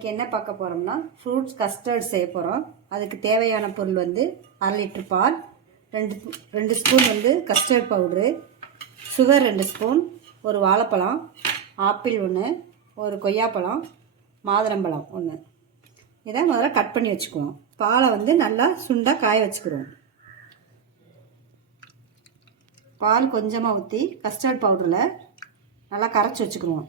இன்றைக்கி என்ன பார்க்க போகிறோம்னா ஃப்ரூட்ஸ் கஸ்டர்ட் செய்ய போகிறோம். அதுக்கு தேவையான பொருள் வந்து 1/2 லிட்டர் பால், 2 ஸ்பூன் வந்து கஸ்டர்ட் பவுட்ரு, சுகர் 2 ஸ்பூன், ஒரு வாழைப்பழம், ஆப்பிள் 1, ஒரு கொய்யாப்பழம், மாதுளம்பழம் 1. இதை முதல்ல கட் பண்ணி வச்சுக்குவோம். பாலை வந்து நல்லா சுண்டாக காய வச்சுக்கிறோம். பால் கொஞ்சமாக ஊற்றி கஸ்டர்ட் பவுடரில் நல்லா கரைச்சி வச்சுக்கிடுவோம்.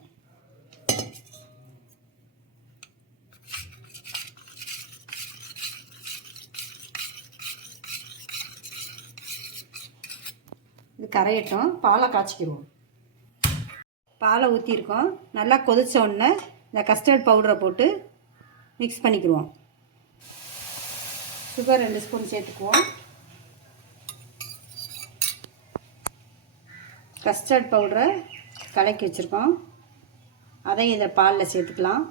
இது கரையட்டும். பாலை காய்ச்சிக்கிடுவோம். பாலை ஊற்றிருக்கோம். நல்லா கொதிச்ச உடனே இந்த கஸ்டர்ட் பவுடரை போட்டு மிக்ஸ் பண்ணிக்கிடுவோம். சுகர் 2 ஸ்பூன் சேர்த்துக்குவோம். கஸ்டர்ட் பவுடரை கலக்கி வச்சுருக்கோம். அதையும் இதை பாலில் சேர்த்துக்கலாம்.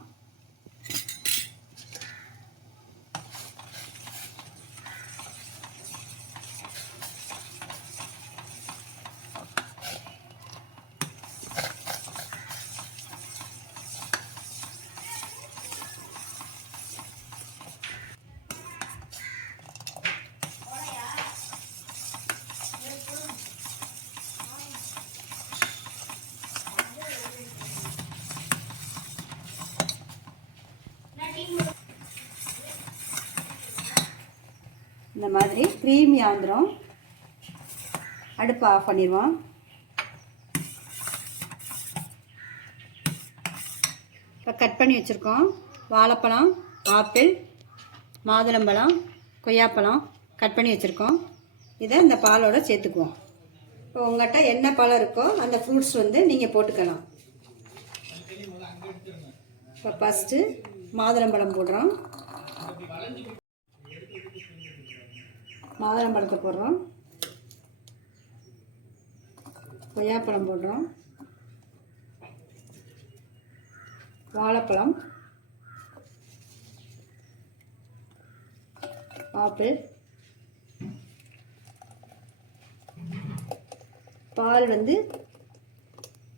இந்த மாதிரி க்ரீமி ஆந்துடும். அடுப்பை ஆஃப் பண்ணிடுவோம். இப்போ கட் பண்ணி வச்சுருக்கோம். வாழைப்பழம், ஆப்பிள், மாதுளம்பழம், கொய்யாப்பழம் கட் பண்ணி வச்சுருக்கோம். இதை இந்த பாலோடு சேர்த்துக்குவோம். இப்போ உங்கள்கிட்ட என்ன பழம் இருக்கோ அந்த ஃப்ரூட்ஸ் வந்து நீங்கள் போட்டுக்கலாம். இப்போ ஃபஸ்ட்டு மாதுளம்பழம் போடுறோம். மாதுளம்பழத்தை போடுறோம். கொய்யாப்பழம் போடுறோம். வாழைப்பழம், ஆப்பிள், பால் வந்து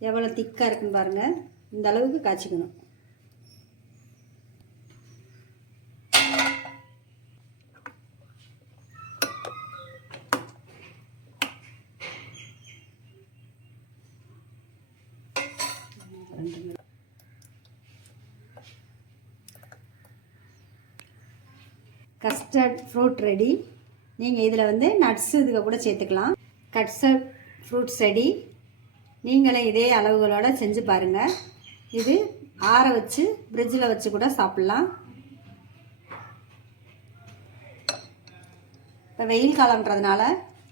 எவ்வளோ திக்காக இருக்குன்னு பாருங்கள். இந்த அளவுக்கு காய்ச்சிக்கணும். Custard fruit ready. நீங்கள் இதில் வந்து நட்ஸு இதுக கூட சேர்த்துக்கலாம். Custard fruits ready. நீங்களே இதே அளவுகளோடு செஞ்சு பாருங்கள். இது ஆற வச்சு ஃப்ரிட்ஜில் வச்சு கூட சாப்பிட்லாம். இப்போ வெயில் காலம்ன்றதுனால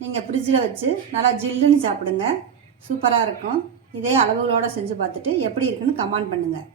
நீங்கள் ஃப்ரிட்ஜில் வச்சு நல்லா ஜில்லுன்னு சாப்பிடுங்க. சூப்பராக இருக்கும். இதே அளவுகளோடு செஞ்சு பார்த்துட்டு எப்படி இருக்குன்னு கமெண்ட் பண்ணுங்கள்.